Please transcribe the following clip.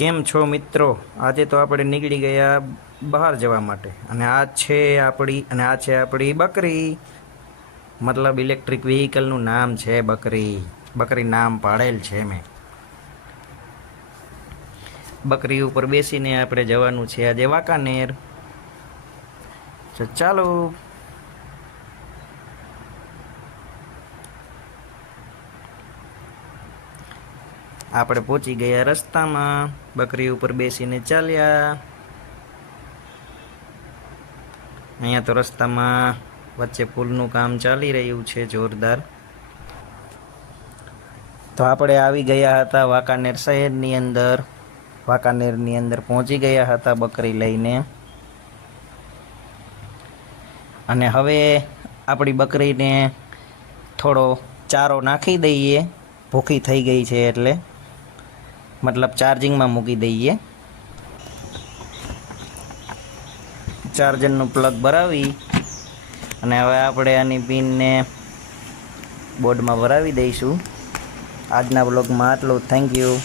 કેમ છો મિત્રો? આજે તો આપણે નીકળી ગયા બહાર જવા માટે અને આ છે આપણી બકરી. મતલબ ઇલેક્ટ્રિક વ્હીકલનું નામ છે બકરી. બકરી નામ પાડેલ છે મેં. બકરી ઉપર બેસીને આપણે જવાનું છે આજે વાંકાનેર. તો ચાલો. આપણે પહોંચી ગયા રસ્તામાં. બકરી ઉપર બેસીને ચાલ્યા. અહીંયા તો રસ્તામાં વચ્ચે પુલનું કામ ચાલી રહ્યું છે જોરદાર. તો આપણે આવી ગયા હતા વાંકાનેર શહેરની અંદર. વાંકાનેરની અંદર પહોંચી ગયા હતા બકરી લઈને. અને હવે આપણી બકરીને થોડો ચારો નાખી દઈએ. ભૂખી થઈ ગઈ છે એટલે, મતલબ ચાર્જિંગમાં મૂકી દઈએ. ચાર્જરનું પ્લગ ભરાવી અને હવે આપણે આની પિનને બોર્ડમાં ભરાવી દઈશું. આજના બ્લોગમાં આટલું. Thank you.